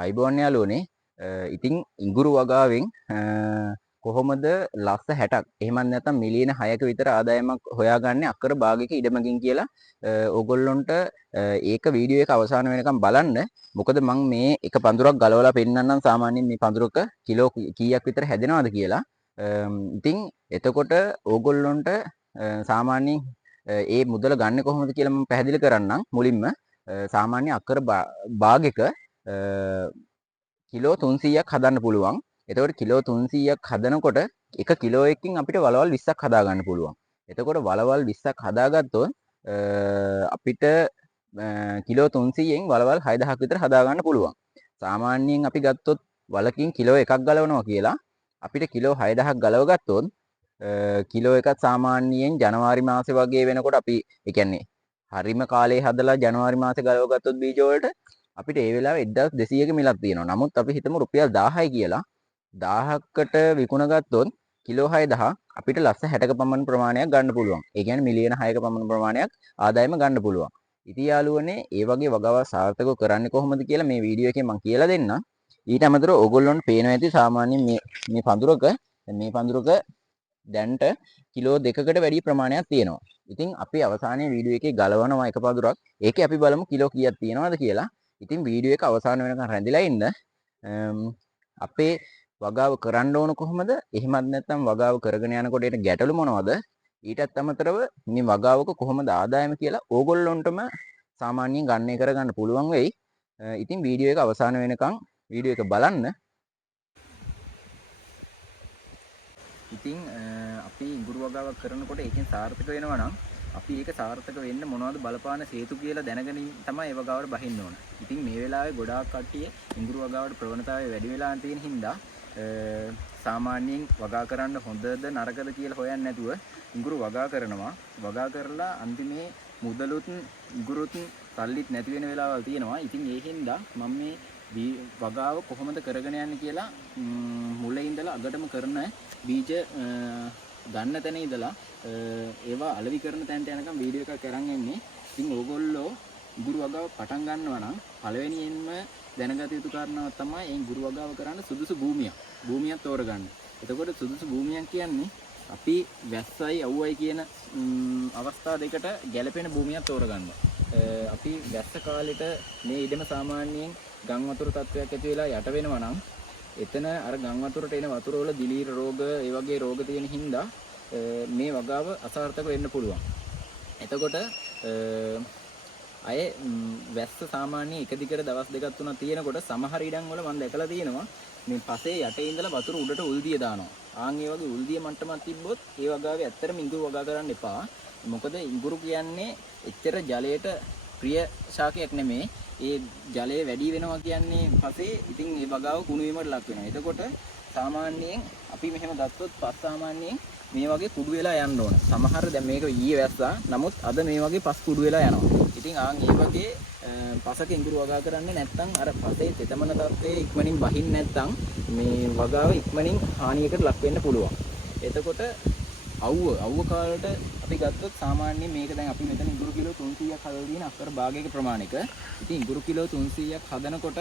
ආයිබෝන් යාළුවනේ. ඉතින් ඉඟුරු වගාවෙන් කොහොමද ලක්ෂ 60ක් එහෙමත් නැත්නම් මිලියන 6ක විතර ආදායමක් හොයාගන්නේ අක්කර භාගයක ඉඩමකින් කියලා ඕගොල්ලොන්ට ඒක වීඩියෝ එක අවසාන වෙනකම් බලන්න. මොකද මම මේ එක පඳුරක් ගලවලා පෙන්නන්නම් සාමාන්‍යයෙන් මේ පඳුරක කිලෝ කීයක් විතර හැදෙනවද කියලා. ඉතින් එතකොට ඕගොල්ලොන්ට සාමාන්‍යයෙන් ඒ මුදල ගන්න කොහොමද කියලා මම පැහැදිලි කරන්නම් මුලින්ම. සාමාන්‍ය අක්කර භාගයක කිලෝ 300ක් හදන්න පුළුවන්. එතකොට කිලෝ 300ක් හදනකොට එක කිලෝ එකකින් අපිට වලවල් 20ක් හදා ගන්න පුළුවන්. එතකොට වලවල් 20ක් හදාගත්තොත් අපිට කිලෝ 300ෙන් වලවල් 6000ක් විතර හදා ගන්න පුළුවන්. සාමාන්‍යයෙන් අපි ගත්තොත් වලකින් කිලෝ එකක් ගලවනවා කියලා අපිට කිලෝ 6000ක් ගලව ගත්තොත් කිලෝ එකක් සාමාන්‍යයෙන් ජනවාරි මාසේ වගේ වෙනකොට අපි ඒ කියන්නේ හරිම කාලේ හදලා ජනවාරි මාසේ ගලව ගත්තොත් බීජ වලට අපිට ඒ වෙලාවේ 1200ක මිලක් තියෙනවා. නමුත් අපි හිතමු රුපියල් 1000යි කියලා. 1000කට විකුණ ගත්තොත් කිලෝ 6000 අපිට ලක්ෂ 60ක පමණ ප්‍රමාණයක් ගන්න පුළුවන්. ඒ කියන්නේ මිලියන 6ක පමණ ප්‍රමාණයක් ආදායම ගන්න පුළුවන්. ඉතින් යාළුවනේ ඒ වගේ වගාව සාර්ථකව කරන්නේ කොහොමද කියලා මේ වීඩියෝ එකෙන් මම කියලා දෙන්නම්. ඊට අමතරව ඕගොල්ලොන්ට පේනවා ඇති සාමාන්‍යයෙන් මේ පඳුරක දැන්ට කිලෝ 2කට වැඩි ප්‍රමාණයක් තියෙනවා. ඉතින් අපි අවසානයේ වීඩියෝ එකේ ගලවනවා එක පඳුරක්. ඒකේ අපි බලමු කිලෝ කීයක් තියෙනවද කියලා. ඉතින් වීඩියෝ එක අවසාන වෙනකන් රැඳිලා ඉන්න. අපේ වගාව කරන්න ඕන කොහොමද? එහෙමත් නැත්නම් වගාව කරගෙන යනකොට ඒට ගැටලු මොනවද? ඊටත් අමතරව මේ වගාවක කොහොමද ආදායම කියලා ඕගොල්ලොන්ටම සාමාන්‍යයෙන් ගණනය කරගන්න පුළුවන් වෙයි. ඉතින් වීඩියෝ එක අවසාන වෙනකන් වීඩියෝ එක බලන්න. ඉතින් අපි ඉඟුරු වගාවක් කරනකොට ඒකෙන් සාර්ථක වෙනවා නම් අපි ඒක සාර්ථක වෙන්න මොනවද බලපාන හේතු කියලා දැනගෙන තමයි ඒ වගාවට බහින්න ඕන. ඉතින් මේ වෙලාවේ ගොඩාක් කට්ටිය ඉඟුරු වගාවට ප්‍රවණතාවය වැඩි වෙලා තියෙන හින්දා සාමාන්‍යයෙන් වගා කරන්න හොඳද නරකද කියලා හොයන්නේ නැතුව ඉඟුරු වගා කරනවා. වගා කරලා අන්තිමේ මුදලුත් ඉඟුරුත් සල්ලිත් නැති වෙන වෙලාවල් තියෙනවා. ඉතින් ඒ හින්දා මම මේ වගාව කොහොමද කරගෙන යන්නේ කියලා මුලින් ඉඳලා අගටම කරන බීජ ගන්න තැන ඉඳලා ඒවා අලෙවි කරන තැනට යනකම් වීඩියෝ එකක් අරන් එන්නේ. ඉතින් ඕගොල්ලෝ ඉඟුරු වගාව පටන් ගන්නවා නම් පළවෙනියෙන්ම දැනගත යුතු කාරණාව තමයි මේ ඉඟුරු වගාව කරන්න සුදුසු භූමියක් තෝරගන්න. එතකොට සුදුසු භූමියක් කියන්නේ අපි වැස්සයි අවුවයි කියන අවස්ථා දෙකට ගැළපෙන භූමියක් තෝරගන්න. අපි වැස්ස කාලෙට මේ ඉඩම සාමාන්‍යයෙන් ගම් වතුර තත්ත්වයක් ඇති වෙලා යට වෙනවා නම් එතන අර ගම් වතුරට එන වතුර වල දිලීර රෝග ඒ වගේ රෝග තියෙන හින්දා මේ වගාව අසාර්ථක වෙන්න පුළුවන්. එතකොට අය වැස්ස සාමාන්‍යයෙන් එක දිගට දවස් දෙකක් තුනක් තියෙනකොට සමහර ඉඩම් වල මම දැකලා තියෙනවා මේ පසේ යටේ ඉඳලා වතුර උඩට උල්දිය දානවා. ආන් ඒ වගේ උල්දිය මට්ටමක් තිබ්බොත් ඒ වගාවේ ඇත්තටම ඉඟුරු වගා කරන්න එපා. මොකද ඉඟුරු කියන්නේ එච්චර ජලයට ප්‍රිය ශාකයක් නෙමෙයි. ඒ ජලය වැඩි වෙනවා කියන්නේ පස්සේ ඉතින් ඒ වගාව කුණු වීමට ලක් වෙනවා. එතකොට සාමාන්‍යයෙන් අපි මෙහෙම ගත්තොත් පස් සාමාන්‍යයෙන් මේ වගේ කුඩු වෙලා යන්න ඕන. සමහර දැන් මේක ඊයේ වැස්සා. නමුත් අද මේ වගේ පස් කුඩු වෙලා යනවා. ඉතින් ආන් ඒ වගේ පසක ඉඟුරු වගා කරන්නේ නැත්නම් අර පසේ තෙතමන තත්ත්වයේ ඉක්මනින් බහින්න නැත්නම් මේ වගාව ඉක්මනින් හානියකට ලක් වෙන්න පුළුවන්. එතකොට අවුව කාලට අපි ගත්තොත් සාමාන්‍යයෙන් මේක දැන් අපි මෙතන ඉඟුරු කිලෝ 300ක් හදලා තියෙන අක්කර භාගයක ප්‍රමාණයක. ඉතින් ඉඟුරු කිලෝ 300ක් හදනකොට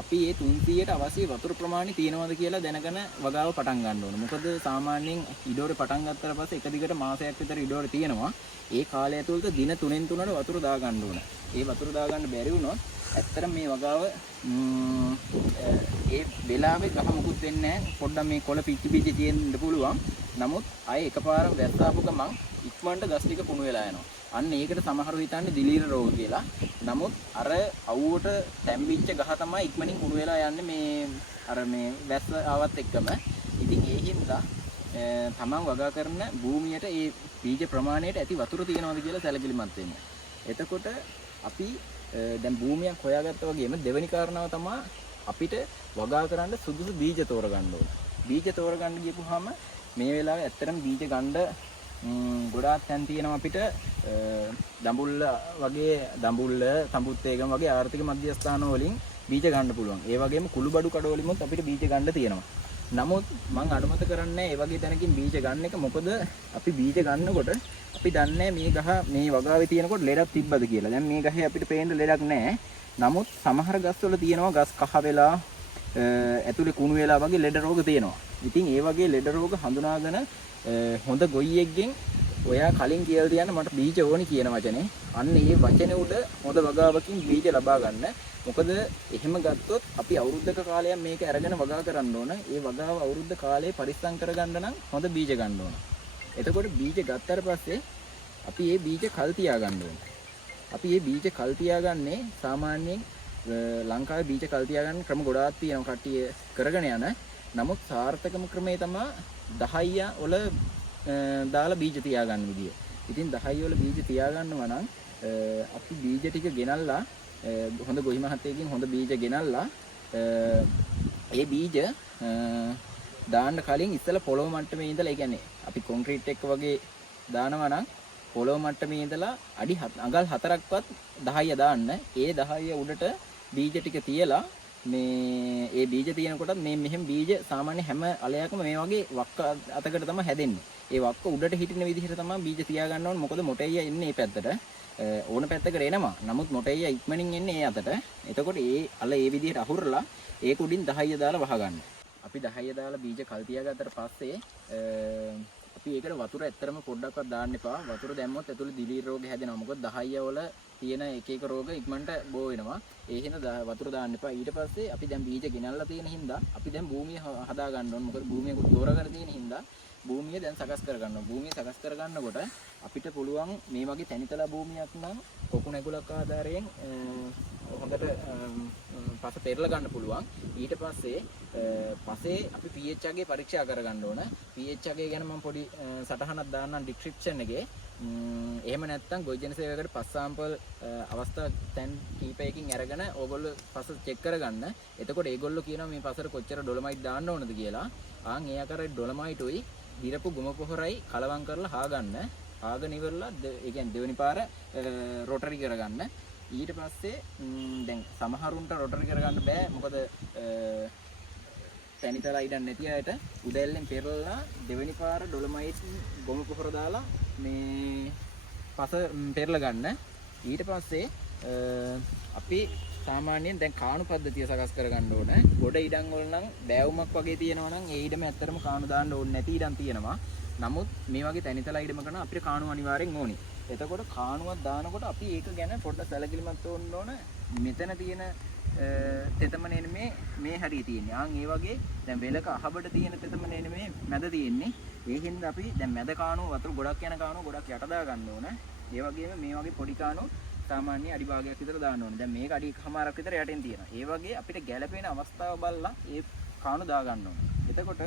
අපි මේ 300ට අවශ්‍ය වතුර ප්‍රමාණය තියෙනවද කියලා දැනගෙන වගාව පටන් ගන්න ඕන. මොකද සාමාන්‍යයෙන් ඉඩෝරේ පටන් ගත්තට පස්සේ එක දිගට මාසයක් විතර ඉඩෝරේ තියෙනවා. ඒ කාලය ඇතුළත දින 3න් 3ට වතුර දා ගන්න ඕන. ඒ වතුර දා ගන්න බැරි වුණොත් ඇත්තටම මේ වගාව ඒ වෙලාවේ ගහ මුකුත් වෙන්නේ නැහැ. පොඩ්ඩක් මේ කොළ පිච්චි පිච්චි තියෙන්න පුළුවන්. නමුත් අය එකපාර වැස්සාපු ගමන් ඉක්මනට ගස් ටික කුණු වෙලා යනවා. අන්න ඒකට සමහරව හිතන්නේ දිලීර රෝග කියලා. නමුත් අර අවුවට තැම්බිච්ච ගහ තමයි ඉක්මනින් කුණු වෙලා යන්නේ මේ වැස්ස ආවත් එක්කම. ඉතින් ඒ හින්දා තමන් වගා කරන භූමියට ඒ බීජ ප්‍රමාණයට ඇති වතුර තියෙනවද කියලා සැලකිලිමත් වෙන්න. එතකොට අපි දැන් භූමියක් හොයාගත්තා වගේම දෙවෙනි කාරණාව තමයි අපිට වගා කරන්න සුදුසු බීජ තෝරගන්න ඕන. බීජ තෝරගන්න ගියපුවාම මේ වෙලාවේ ඇත්තටම බීජ ගන්න ගොඩාක් තැන් තියෙනවා අපිට දඹුල්ල වගේ දඹුල්ල සම්බුත්තේගම වගේ ආර්ථික මධ්‍යස්ථාන වලින් බීජ ගන්න පුළුවන්. ඒ වගේම කුළුබඩු කඩවලින්වත් අපිට බීජ ගන්න තියෙනවා. නමුත් මම අනුමත කරන්නේ ඒ වගේ තැනකින් බීජ ගන්න එක. මොකද අපි බීජ ගන්නකොට අපි දන්නේ මේ ගහ මේ වගාවේ තියෙනකොට ලෙඩක් තිබ්බද කියලා. දැන් මේ ගහේ අපිට පේන්න ලෙඩක් නැහැ. නමුත් සමහර ගස්වල තියෙනවා ගස් කහ වෙලා ඇතුලේ කුණු වෙලා වගේ ලෙඩ රෝග තියෙනවා. ඉතින් ඒ වගේ ලෙඩ රෝග හඳුනාගෙන හොඳ ගොයියෙක්ගෙන් ඔයා කලින් කියලා තියන්න මට බීජ ඕනි කියන වචනේ. අන්න ඒ වචනේ උඩ හොඳ වගාවකින් බීජ ලබා ගන්න. මොකද එහෙම ගත්තොත් අපි අවුරුද්දක කාලයක් මේක අරගෙන වගා කරන්න ඕන. ඒ වගාව අවුරුද්ද කාලේ පරිස්සම් කරගන්න නම් හොඳ බීජ ගන්න ඕන. එතකොට බීජ ගත්තට පස්සේ අපි මේ බීජ කල් තියා ගන්න ඕන. අපි මේ බීජ කල් තියාගන්නේ සාමාන්‍යයෙන් ලංකාවේ බීජ කල් තියාගන්න ක්‍රම ගොඩාක් තියෙනවා කට්ටිය කරගෙන යන. නමුත් සාර්ථකම ක්‍රමය තමයි 10 වල දාලා බීජ තියාගන්න විදිය. ඉතින් 10 වල බීජ තියාගන්නවා නම් අපි බීජ ටික ගෙනල්ලා හොඳ ගොවි මහත්තයෙක්ගෙන් හොඳ බීජ ගෙනල්ලා ඒ බීජ දාන්න කලින් ඉස්සෙල්ලා පොළොව මට්ටමේ ඉඳලා ඒ කියන්නේ අපි කොන්ක්‍රීට් එක වගේ දානවා නම් පොළොව මට්ටමේ ඉඳලා අඩි අඟල් 4ක්වත් 10 දාන්න. ඒ 10 උඩට බීජ ටික තියලා මේ ඒ බීජ තියෙනකොට මේ මෙහෙම බීජ සාමාන්‍ය හැම අලයක්ම මේ වගේ වක්ක අතකට තමයි හැදෙන්නේ. ඒ වක්ක උඩට හිටින විදිහට තමයි බීජ තියා ගන්න ඕනේ. මොකද මොටෙය එන්නේ මේ පැත්තට. ඕන පැත්තකට එනවා. නමුත් මොටෙය ඉක්මනින් එන්නේ ඒ අතට. එතකොට ඒ අල ඒ විදිහට අහුරලා ඒක උඩින් 10 දාලා වහ ගන්න. අපි 10 දාලා බීජ කල් තියාගත්තට පස්සේ අපි ඒකට වතුර ඇත්තරම පොඩ්ඩක්වත් දාන්න එපා. වතුර දැම්මොත් ඇතුළේ දිලීර රෝග හැදෙනවා. මොකද 10 වල තියෙන එක රෝග ඉක්මනට බෝ වෙනවා. ඒ හින්දා වතුර දාන්න එපා. ඊට පස්සේ අපි දැන් බීජ ගෙනල්ලා තියෙන හින්දා අපි දැන් භූමිය හදා ගන්න ඕන. මොකද භූමිය තෝරාගෙන තියෙන හින්දා භූමිය දැන් සකස් කර ගන්නවා. භූමිය සකස් කර ගන්නකොට අපිට පුළුවන් මේ වගේ තනිතලා භූමියක් නම් කොකු නැගුලක් ආධාරයෙන් හොඳට පස පෙරලා ගන්න පුළුවන්. ඊට පස්සේ පස්සේ අපි pH අගය පරීක්ෂා කරගන්න ඕන. pH අගය ගැන මම පොඩි සටහනක් දාන්නම් ඩිස්ක්‍රිප්ෂන් එකේ. එහෙම නැත්නම් ගොවිජන සේවකයට පස් සාම්පල් අවස්ථා තැන් කීපයකින් අරගෙන ඕගොල්ලෝ පස චෙක් කරගන්න. එතකොට ඒගොල්ලෝ කියනවා මේ පසට කොච්චර ඩොලමයිට් දාන්න ඕනද කියලා. ආන් ඒ ආකාරයට ඩොලමයිටුයි දිරපු ගුම පොහොරයි කලවම් කරලා හාගන්න. හාගෙන ඉවරලා ඒ කියන්නේ දෙවෙනි පාර රොටරි කරගන්න. ඊට පස්සේ දැන් සමහරුන්ට රොටරි කරගන්න බෑ. මොකද තැනිතලා ඉඩක් නැති අයට උදැල්ලෙන් පෙරලා දෙවෙනි පාර ඩොලමයිට් ගොම පොහොර දාලා මේ පස පෙරලා ගන්න. ඊට පස්සේ අපි සාමාන්‍යයෙන් දැන් කාණු පද්ධතිය සකස් කරගන්න ඕන. ගොඩ ඉඩම් වල නම් බෑවුමක් වගේ තියෙනවා නම් ඒ ඉඩම ඇත්තටම කාණු දාන්න ඕනේ නැති ඉඩම් තියෙනවා. නමුත් මේ වගේ තැනිතලා ඉඩම කරන අපිට කාණු අනිවාර්යෙන් ඕනි. එතකොට කාණුවක් දානකොට අපි ඒක ගැන පොඩ්ඩක් සැලකිලිමත් වෙන්න ඕන. මෙතන තියෙන තෙතමනේ මේ හරිය තියෙන්නේ. ආන් ඒ වගේ දැන් වෙලක අහබඩ තියෙන තෙතමනේ මේ මැද තියෙන්නේ. ඒ හින්දා අපි දැන් මැද කාණුව වතුර ගොඩක් යන කාණුව ගොඩක් යට දා ගන්න ඕන. ඒ වගේම මේ වගේ පොඩි කාණුව සාමාන්‍ය අඩි භාගයක් විතර දාන්න ඕනේ. දැන් මේක අඩි එකමාරක් විතර යටින් තියෙනවා. ඒ වගේ අපිට ගැළපෙන අවස්ථාව බලලා ඒ කාණු දා ගන්න ඕනේ. එතකොට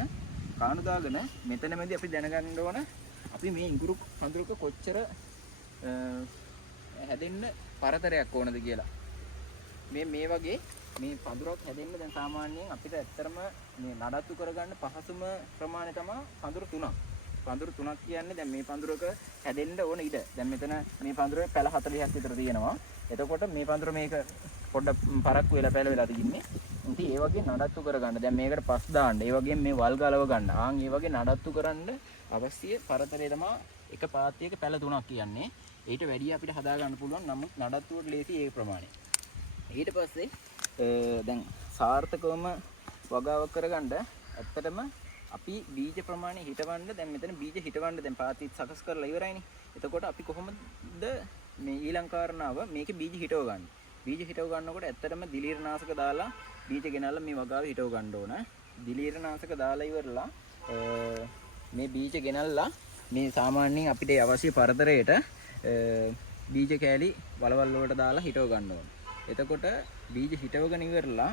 කාණු දාගෙන මෙතනමදී අපි දැනගන්න ඕන අපි මේ ඉඟුරු පඳුරක කොච්චර හැදෙන්න පරතරයක් ඕනද කියලා. මේ වගේ මේ පඳුරක් හැදෙන්න දැන් සාමාන්‍යයෙන් අපිට ඇත්තරම මේ නඩත්තු කරගන්න පහසුම ප්‍රමාණය තමයි පඳුරු 3ක්. පඳුරු 3ක් කියන්නේ දැන් මේ පඳුරක හැදෙන්න ඕන ඉඩ. දැන් මෙතන මේ පඳුරේ පැල 40ක් විතර තියෙනවා. එතකොට මේ පඳුර මේක පොඩ්ඩක් පරක්කු වෙලා පැල වෙලා තින්නේ. ඉතින් ඒ වගේ නඩත්තු කරගන්න. දැන් මේකට පස් දාන්න. ඒ වගේම මේ වල් ගලව ගන්න. ආන් ඒ වගේ නඩත්තු කරන්න අවශ්‍ය පරතරය තමයි එක පාත්‍යයක පැල 3ක් කියන්නේ. ඊට වැඩිය අපිට හදා ගන්න පුළුවන්. නමුත් නඩත්තුවට ලේසි ඒ ප්‍රමාණය. ඊට පස්සේ දැන් සාර්ථකවම වගාවක් කරගන්න ඇත්තටම අපි බීජ ප්‍රමාණය හිටවන්න දැන් මෙතන බීජ හිටවන්න දැන් පාත්‍ය සකස් කරලා ඉවරයිනේ. එතකොට අපි කොහොමද මේ ඊළඟ කාරණාව මේකේ බීජ හිටව ගන්න. බීජ හිටව ගන්නකොට ඇත්තටම දිලීරනාශක දාලා බීජ ගෙනල්ලා මේ වගාව හිටව ගන්න ඕන. දිලීරනාශක දාලා ඉවරලා මේ බීජ ගෙනල්ලා මේ සාමාන්‍යයෙන් අපිට අවශ්‍ය පරතරයට බීජ කෑලි වලවල් වලට දාලා හිටව ගන්න ඕන. එතකොට බීජ හිටවගෙන ඉවරලා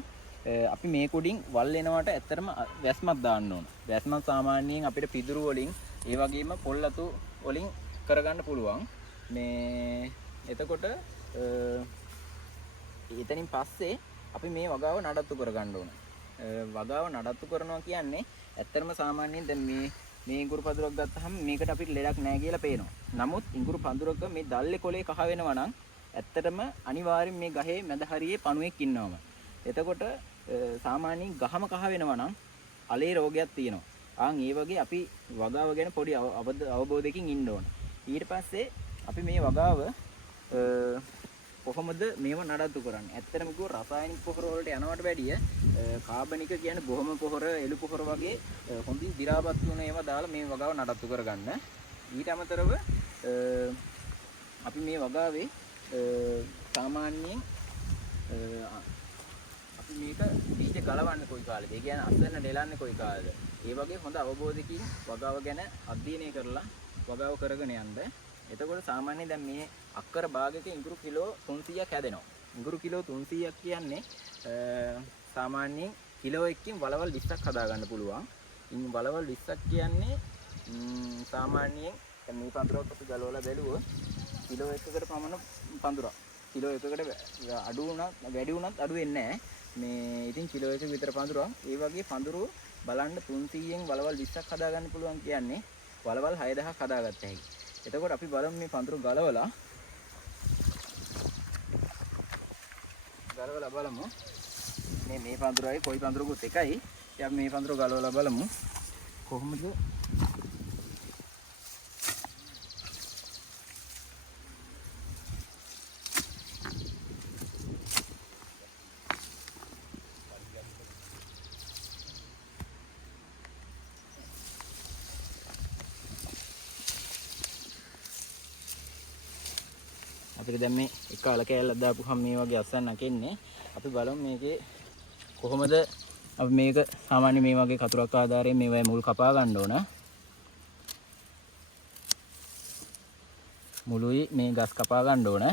අපි මේ කුඩින් වල් එනවට ඇත්තටම වැස්මක් දාන්න ඕන. වැස්මක් සාමාන්‍යයෙන් අපිට පිදුරු වලින් ඒ වගේම පොල් අතු වලින් කරගන්න පුළුවන්. මේ එතකොට එතනින් පස්සේ අපි මේ වගාව නඩත්තු කරගන්න ඕන. වගාව නඩත්තු කරනවා කියන්නේ ඇත්තටම සාමාන්‍යයෙන් දැන් මේ ඉඟුරු පඳුරක් ගත්තාම මේකට අපිට ලෙඩක් නැහැ කියලා පේනවා. නමුත් ඉඟුරු පඳුරක මේ දැල්ලේ කොලේ කහ වෙනවා නම් ඇත්තටම අනිවාර්යෙන් මේ ගහේ මැද හරියේ පණුවෙක් ඉන්නවම. එතකොට සාමාන්‍යයෙන් ගහම කහ වෙනවා නම් අලේ රෝගයක් තියෙනවා. ආන් ඒ වගේ අපි වගාව ගැන පොඩි අවබෝධයකින් ඉන්න ඕන. ඊට පස්සේ අපි මේ වගාව කොහොමද මේව නඩත්තු කරන්නේ? ඇත්තටම කිව්ව රසායනික පොහොර වලට යනවට වැඩිය කාබනික කියන්නේ බොහොම පොහොර, එළු පොහොර වගේ හොඳින් දි รา පත් වුණ ඒවා දාලා මේ වගාව නඩත්තු කරගන්න. ඊට අමතරව අපි මේ වගාවේ සාමාන්‍යයෙන් අපි මේක බීජ ගලවන්නේ කොයි කාලෙද? ඒ කියන්නේ අස්වැන්න නෙලන්නේ කොයි කාලෙද? ඒ වගේ හොඳ අවබෝධයකින් වගාව ගැන අධ්‍යයනය කරලා වගාව කරගෙන යන්න. එතකොට සාමාන්‍යයෙන් දැන් මේ අක්කර භාගයක ඉඟුරු කිලෝ 300ක් හැදෙනවා. ඉඟුරු කිලෝ 300ක් කියන්නේ සාමාන්‍යයෙන් කිලෝ එකකින් වලවල් 20ක් හදා ගන්න පුළුවන්. ඉතින් වලවල් 20ක් කියන්නේ සාමාන්‍යයෙන් දැන් මේ පඳුරක් අපි ගලවලා බැලුවොත් කිලෝ එකකට පමණ පඳුරක්. කිලෝ එකකට අඩු වුණත් වැඩි වුණත් අඩු වෙන්නේ නැහැ. මේ ඉතින් කිලෝ එක විතර පඳුරක්. ඒ වගේ පඳුරු බලන්න 300න් වලවල් 20ක් හදා ගන්න පුළුවන් කියන්නේ වලවල් 6000ක් හදාගත්ත හැකි. එතකොට අපි බලමු මේ පඳුරු ගලවලා බලමු. මේ පඳුරයි කොයි පඳුරකුත් එකයි. අපි මේ පඳුර ගලවලා බලමු කොහොමද අපිට දැන් මේ එක අල කෑල්ලක් දාපුවහම මේ වගේ අස්සන්නක් එන්නේ. අපි බලමු මේකේ කොහොමද අපි මේක සාමාන්‍ය මේ වගේ කතුරක් ආධාරයෙන් මේවයි මුල් කපා ගන්න ඕන. මුළුයි මේ ගස් කපා ගන්න ඕන.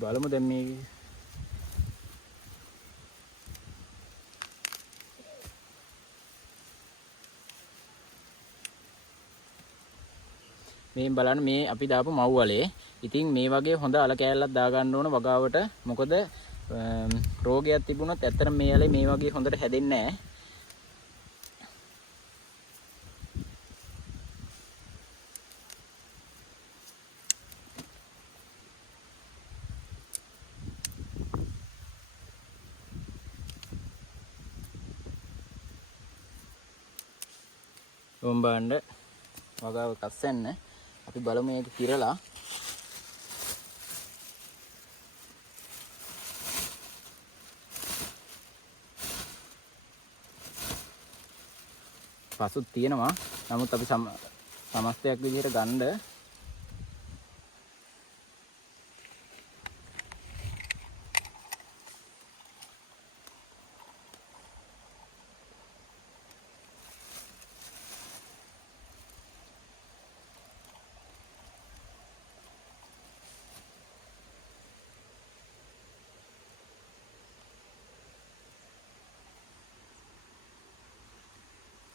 බලමු දැන් මේ බලන්න මේ අපි දාපු මව් වලේ. ඉතින් මේ වගේ හොඳ අල කෑල්ලක් දා ගන්න ඕන වගාවට. මොකද රෝගයක් තිබුණොත් ඇත්තටම මේ අලේ මේ වගේ හොඳට හැදෙන්නේ නැහැ. ඔම්බාණ්ඩ වගාව කස්සන්න අපි බලමු මේක කිරලා පසුත් තියෙනවා. නමුත් අපි සමස්තයක් විදිහට ගන්න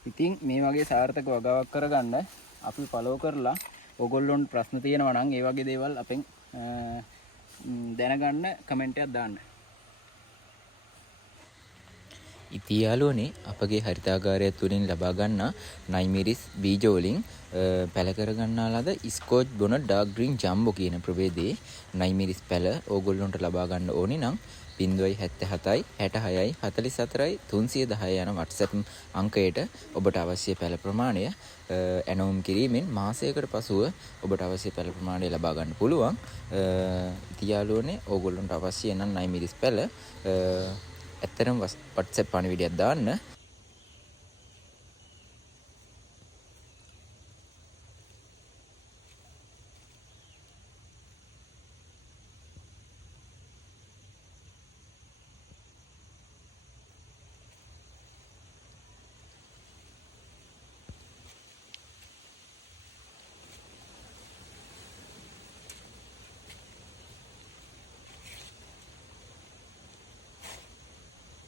ඉතින් මේ වගේ සාර්ථක වගාවක් කරගන්න අපි ෆලෝ කරලා ඕගොල්ලොන්ට ප්‍රශ්න තියෙනවා නම් ඒ වගේ දේවල් අපෙන් දැනගන්න කමෙන්ට් එකක් දාන්න. ඉතින් යාළුවනේ අපගේ හරිතාගාරය තුලින් ලබා ගන්නා නයිමිරිස් බීජ වලින් පැල කර ගන්නා ලද ස්කොච් බොන ඩාර්ක් ග්‍රීන් ජම්බෝ කියන ප්‍රභේදයේ නයිමිරිස් පැල ඕගොල්ලොන්ට ලබා ගන්න ඕනේ නම් 077 66 44 310 යන WhatsApp අංකයට ඔබට අවශ්‍ය පැල ප්‍රමාණය ඇනවුම් කිරීමෙන් මාසයකට පසුව ඔබට අවශ්‍ය පැල ප්‍රමාණය ලබා ගන්න පුළුවන්. ඉතින් යාළුවනේ ඕගොල්ලොන්ට අවශ්‍ය නම් නයිමිරිස් පැල ඇත්තටම WhatsApp පණිවිඩයක් දාන්න.